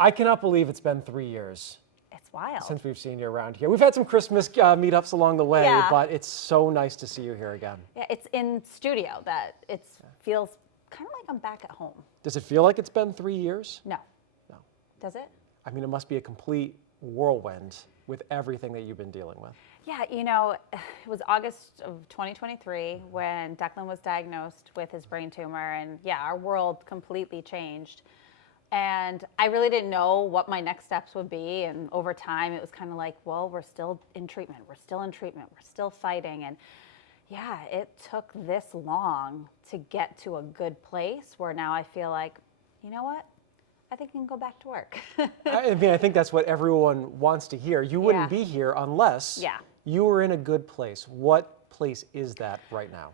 I cannot believe it's been 3 years. It's wild. Since we've seen you around here. We've had some Christmas meetups along the way, Yeah. but it's so nice to see you here again. Yeah, it's in studio that it feels kind of like I'm back at home. Does it feel like it's been 3 years? No. No. Does it? I mean, it must be a complete whirlwind with everything that you've been dealing with. Yeah, you know, it was August of 2023 when Declan was diagnosed with his brain tumor, and yeah, our world completely changed. And I really didn't know what my next steps would be, and over time it was kind of like, well, we're still in treatment, we're still fighting, and yeah, it took this long to get to a good place where now I feel like, you know what? I think I can go back to work. I mean, I think that's what everyone wants to hear. You wouldn't be here unless you were in a good place. What place is that right now?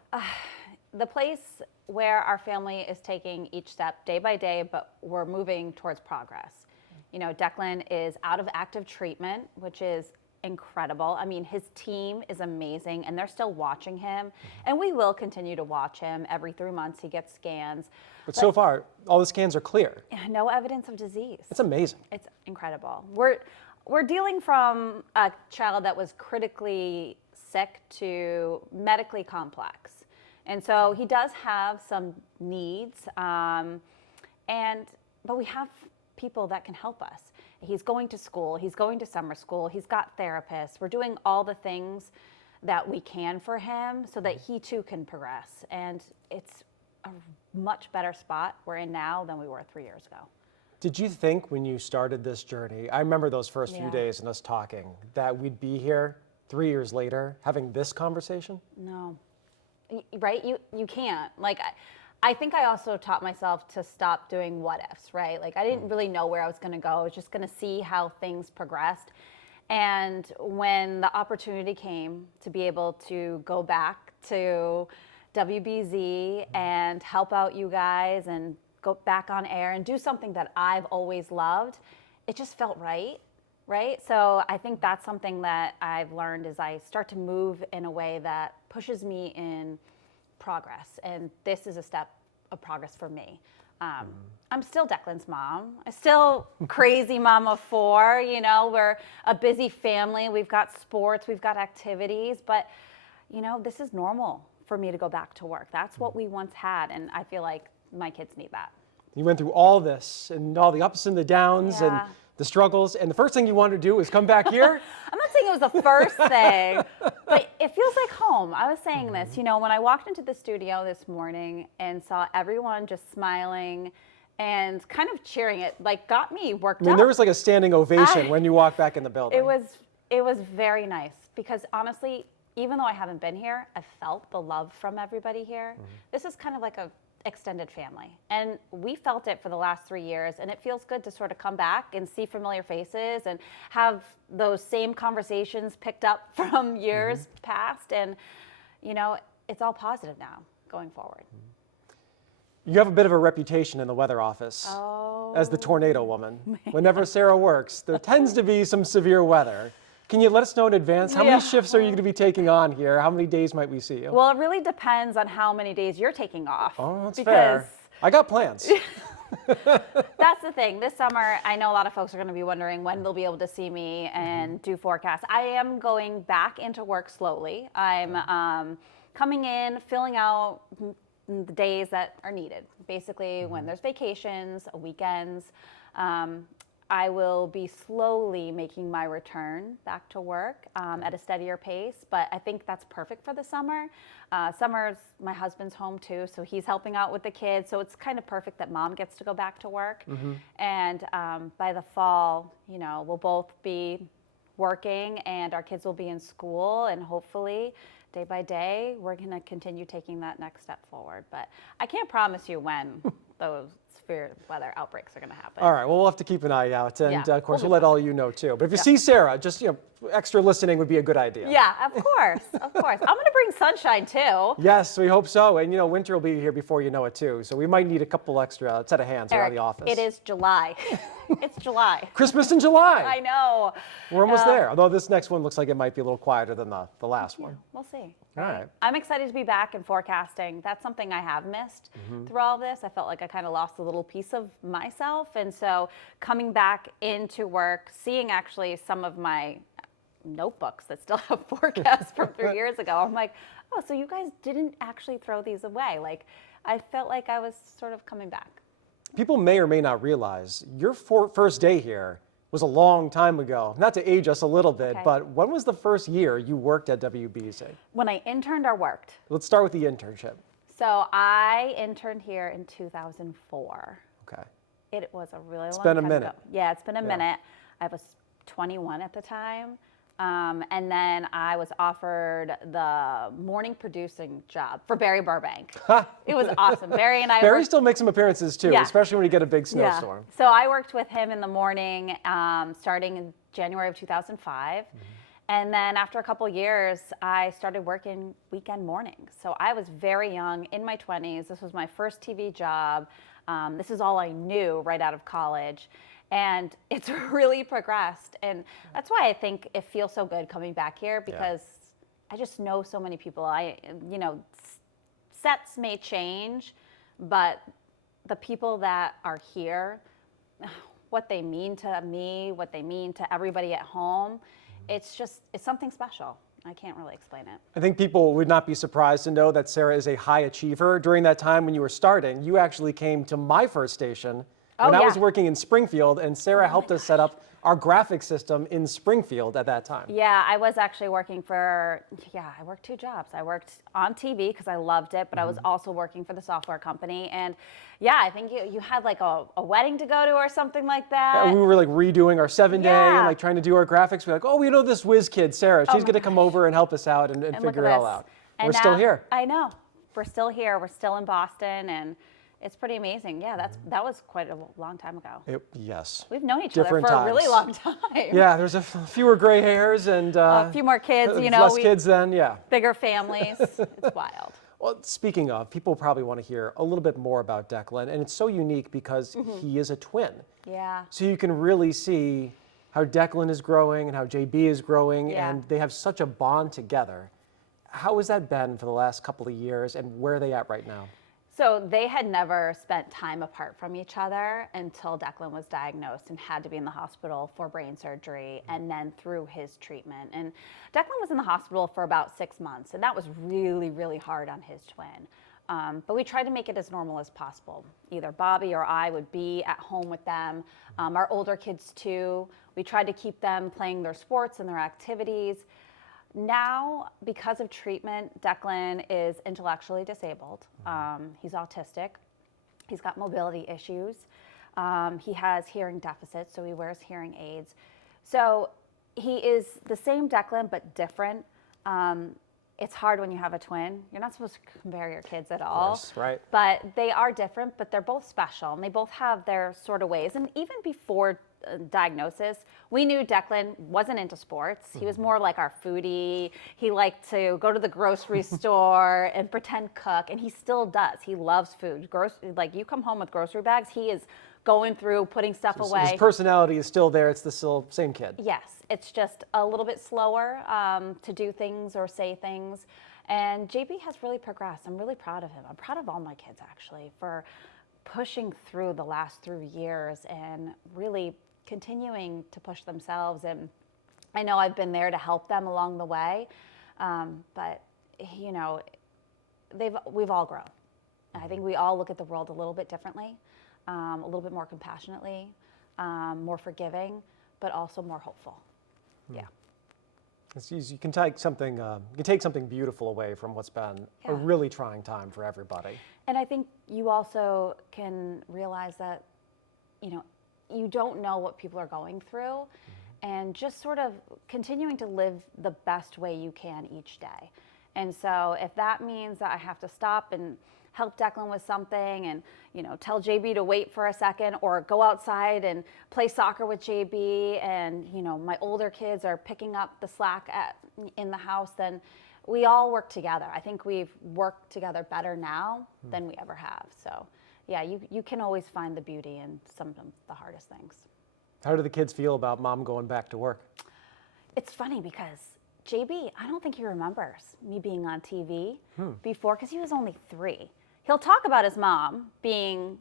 The place where our family is taking each step day by day, but we're moving towards progress. You know, Declan is out of active treatment, which is incredible. I mean, his team is amazing and they're still watching him, and we will continue to watch him. Every 3 months he gets scans. But so far, all the scans are clear. No evidence of disease. It's amazing. It's incredible. We're dealing from a child that was critically sick to medically complex. And so he does have some needs, but we have people that can help us. He's going to school, he's going to summer school, he's got therapists. We're doing all the things that we can for him so that he too can progress. And it's a much better spot we're in now than we were 3 years ago. Did you think when you started this journey, I remember those first few days and us talking, that we'd be here 3 years later having this conversation? No. Right? You can't. Like, I think I also taught myself to stop doing what ifs, right? Like, I didn't really know where I was going to go. I was just going to see how things progressed. And when the opportunity came to be able to go back to WBZ and help out you guys and go back on air and do something that I've always loved, it just felt right. Right? So I think that's something that I've learned is I start to move in a way that pushes me in progress. And this is a step of progress for me. I'm still Declan's mom. I'm still crazy mom of 4. You know, we're a busy family. We've got sports, we've got activities, but you know, this is normal for me to go back to work. That's what we once had. And I feel like my kids need that. You went through all this and all the ups and the downs and the struggles, and the first thing you wanted to do is come back here? I'm not saying it was the first thing, but it feels like home. I was saying this, you know, when I walked into the studio this morning and saw everyone just smiling and kind of cheering, it like got me worked up. I mean, there was like a standing ovation when you walked back in the building. It was very nice because honestly, even though I haven't been here, I felt the love from everybody here. This is kind of like a extended family, and we felt it for the last 3 years, and it feels good to sort of come back and see familiar faces and have those same conversations picked up from years past, and you know, it's all positive now going forward. You have a bit of a reputation in the weather office as the tornado woman. Whenever Sarah works, there tends to be some severe weather. Can you let us know in advance, how many shifts are you going to be taking on here? How many days might we see you? Well, it really depends on how many days you're taking off. Oh, that's fair. I got plans. That's the thing. This summer, I know a lot of folks are going to be wondering when they'll be able to see me and do forecasts. I am going back into work slowly. I'm coming in, filling out the days that are needed. Basically, when there's vacations, weekends, I will be slowly making my return back to work at a steadier pace, but I think that's perfect for the summer. Summer's my husband's home too, so he's helping out with the kids, so it's kind of perfect that mom gets to go back to work. And by the fall, you know, we'll both be working and our kids will be in school, and hopefully day by day, we're going to continue taking that next step forward. But I can't promise you when those severe weather outbreaks are going to happen. All right, well, we'll have to keep an eye out, and of course, we'll let all you know too. But if you see Sarah, just, you know, extra listening would be a good idea. Yeah, of course, of course. I'm going to bring sunshine too. Yes, we hope so. And you know, winter will be here before you know it too. So we might need a couple extra set of hands around the office. It is July. It's July. Christmas in July. I know. We're almost there. Although this next one looks like it might be a little quieter than the last one. We'll see. All right. I'm excited to be back in forecasting. That's something I have missed through all this. I felt like I kind of lost a little piece of myself. And so coming back into work, seeing actually some of my notebooks that still have forecasts from 3 years ago, I'm like, oh, so you guys didn't actually throw these away. Like, I felt like I was sort of coming back. People may or may not realize your first day here was a long time ago. Not to age us a little bit, Okay. but when was the first year you worked at WBZ? When I interned or worked? Let's start with the internship. So I interned here in 2004. Okay. It was a really long time It's been a minute. ago. Yeah, it's been a minute. I was 21 at the time. And then I was offered the morning producing job for Barry Burbank. It was awesome. Barry and I Barry worked, still makes some appearances too, Yeah. especially when you get a big snowstorm. So I worked with him in the morning, starting in January of 2005. And then after a couple years, I started working weekend mornings. So I was very young, in my 20s. This was my first TV job. This is all I knew right out of college. And it's really progressed. And that's why I think it feels so good coming back here, because I just know so many people. Sets may change, but the people that are here, what they mean to me, what they mean to everybody at home, it's something special. I can't really explain it. I think people would not be surprised to know that Sarah is a high achiever. During that time when you were starting, you actually came to my first station when I was working in Springfield, and Sarah helped us set up our graphic system in Springfield at that time. Yeah, I was actually working I worked 2 jobs. I worked on TV because I loved it, but I was also working for the software company. And yeah, I think you had like a wedding to go to or something like that. Yeah, we were like redoing our 7-day and Yeah. like trying to do our graphics. We're like, oh, we know this whiz kid, Sarah. She's going to come over and help us out and And figure look it at all this. out. And We're still now- here. I know. We're still here. We're still in Boston, and it's pretty amazing. Yeah, that was quite a long time ago. Yes. We've known each Different other for a really times. long time. Yeah, there's fewer gray hairs and A few more kids, less kids then, yeah. bigger families. It's wild. Well, speaking of, people probably want to hear a little bit more about Declan, and it's so unique because he is a twin. Yeah. So you can really see how Declan is growing and how JB is growing, Yeah. and they have such a bond together. How has that been for the last couple of years, and where are they at right now? So they had never spent time apart from each other until Declan was diagnosed and had to be in the hospital for brain surgery and then through his treatment. And Declan was in the hospital for about 6 months, and that was really, really hard on his twin. But we tried to make it as normal as possible. Either Bobby or I would be at home with them. Our older kids too. We tried to keep them playing their sports and their activities. Now, because of treatment, Declan is intellectually disabled. He's autistic. He's got mobility issues. He has hearing deficits, so he wears hearing aids. So he is the same Declan, but different. It's hard when you have a twin. You're not supposed to compare your kids at all. Yes, right. But they are different, but they're both special, and they both have their sort of ways. And even before diagnosis, we knew Declan wasn't into sports. He was more like our foodie. He liked to go to the grocery store and pretend cook, and he still does. He loves food. Like you come home with grocery bags, he is going through, putting stuff away. His personality is still there. It's the still same kid. Yes, it's just a little bit slower to do things or say things. And JB has really progressed. I'm really proud of him. I'm proud of all my kids, actually, for pushing through the last 3 years and really continuing to push themselves. And I know I've been there to help them along the way, but you know, we've all grown. I think we all look at the world a little bit differently, a little bit more compassionately, more forgiving, but also more hopeful. Yeah. You can take something beautiful away from what's been a really trying time for everybody. And I think you also can realize that, you know, you don't know what people are going through, and just sort of continuing to live the best way you can each day. And so if that means that I have to stop and help Declan with something and, you know, tell JB to wait for a second, or go outside and play soccer with JB, and, you know, my older kids are picking up the slack in the house, then we all work together. I think we've worked together better now than we ever have. So yeah, you can always find the beauty in some of the hardest things. How do the kids feel about mom going back to work? It's funny because JB, I don't think he remembers me being on TV before, because he was only 3. He'll talk about his mom being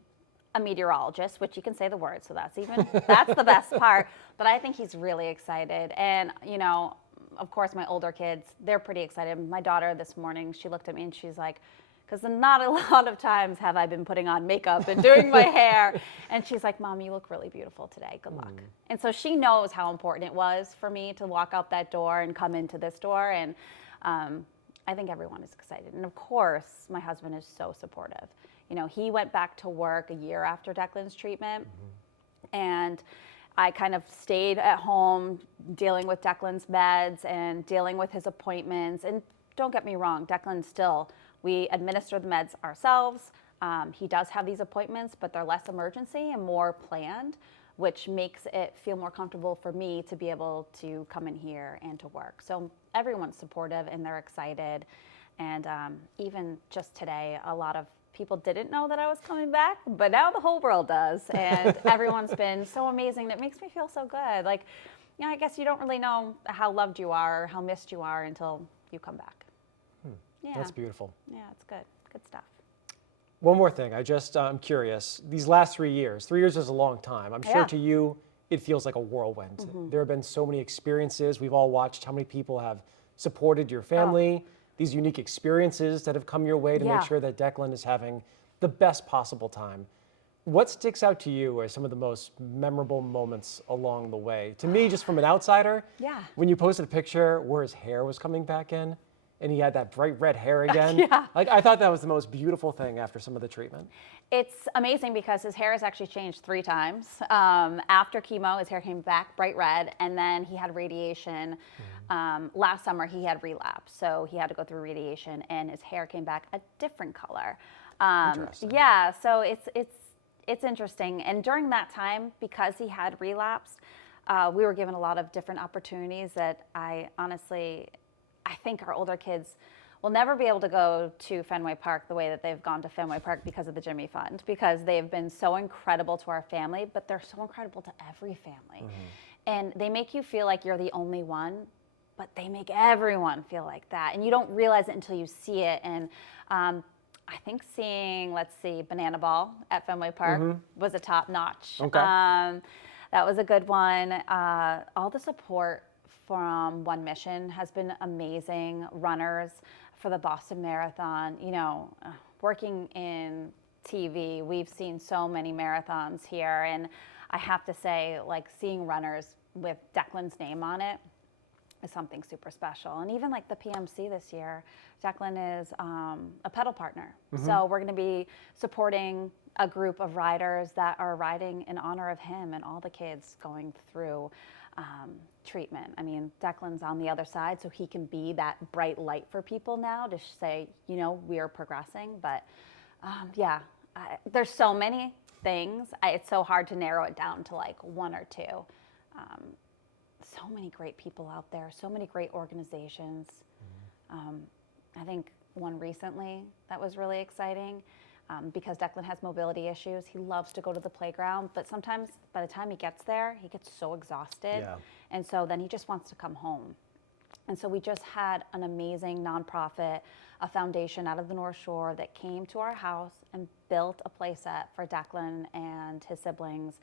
a meteorologist, which you can say the word, so that's the best part. But I think he's really excited. And, you know, of course, my older kids, they're pretty excited. My daughter this morning, she looked at me and she's like, because not a lot of times have I been putting on makeup and doing my hair. And she's like, Mom, you look really beautiful today. Good luck. And so she knows how important it was for me to walk out that door and come into this door. And I think everyone is excited. And of course, my husband is so supportive. You know, he went back to work a year after Declan's treatment. And I kind of stayed at home dealing with Declan's meds and dealing with his appointments. And don't get me wrong, Declan still, we administer the meds ourselves. He does have these appointments, but they're less emergency and more planned, which makes it feel more comfortable for me to be able to come in here and to work. So everyone's supportive and they're excited. And even just today, a lot of people didn't know that I was coming back, but now the whole world does. And everyone's been so amazing. That makes me feel so good. Like, you know, I guess you don't really know how loved you are or how missed you are until you come back. Yeah. That's beautiful. Yeah, it's good. Good stuff. One more thing, I'm curious. These last 3 years is a long time. I'm sure to you, it feels like a whirlwind. There have been so many experiences. We've all watched how many people have supported your family, these unique experiences that have come your way to make sure that Declan is having the best possible time. What sticks out to you as some of the most memorable moments along the way? To me, just from an outsider, when you posted a picture where his hair was coming back in, and he had that bright red hair again. Like, I thought that was the most beautiful thing after some of the treatment. It's amazing because his hair has actually changed 3 times. After chemo, his hair came back bright red, and then he had radiation. Last summer, he had relapse, so he had to go through radiation, and his hair came back a different color. Yeah, so it's interesting. And during that time, because he had relapsed, we were given a lot of different opportunities that I think our older kids will never be able to go to Fenway Park the way that they've gone to Fenway Park because of the Jimmy Fund, because they've been so incredible to our family, but they're so incredible to every family. And they make you feel like you're the only one, but they make everyone feel like that. And you don't realize it until you see it. And I think seeing, Banana Ball at Fenway Park was a top notch. That was a good one. All the support from One Mission has been amazing. Runners for the Boston Marathon, you know, working in TV, we've seen so many marathons here, and I have to say, like, seeing runners with Declan's name on it is something super special. And even like the PMC this year, Declan is a pedal partner. So we're going to be supporting a group of riders that are riding in honor of him and all the kids going through treatment. I mean, Declan's on the other side, so he can be that bright light for people now to say, you know, we are progressing. But there's so many things. It's so hard to narrow it down to like 1 or 2. So many great people out there, so many great organizations. I think one recently that was really exciting. Because Declan has mobility issues, he loves to go to the playground, but sometimes by the time he gets there, he gets so exhausted. And so then he just wants to come home. And so we just had an amazing nonprofit, a foundation out of the North Shore that came to our house and built a play set for Declan and his siblings.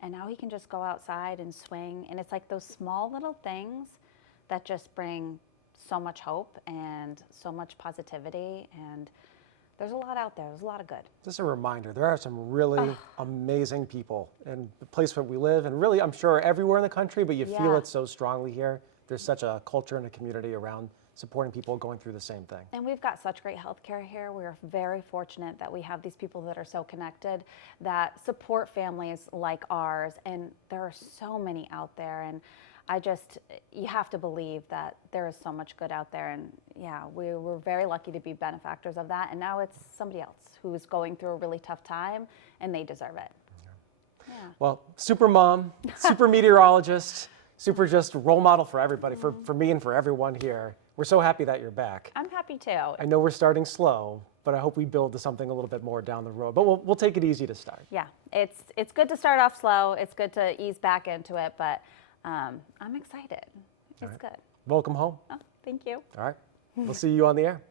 And now he can just go outside and swing. And it's like those small little things that just bring so much hope and so much positivity. And there's a lot out there. There's a lot of good. Just a reminder, there are some really amazing people in the place where we live, and really, I'm sure, everywhere in the country, but you feel it so strongly here. There's such a culture and a community around supporting people going through the same thing. And we've got such great healthcare here. We're very fortunate that we have these people that are so connected, that support families like ours, and there are so many out there. And you have to believe that there is so much good out there. And we're very lucky to be benefactors of that. And now it's somebody else who's going through a really tough time, and they deserve it. Well, super mom, super meteorologist, super just role model for everybody, for me and for everyone here. We're so happy that you're back. I'm happy too. I know we're starting slow, but I hope we build to something a little bit more down the road. But we'll take it easy to start. Yeah, it's good to start off slow. It's good to ease back into it, but I'm excited. It's good. Welcome home. Oh, thank you. All right. We'll see you on the air.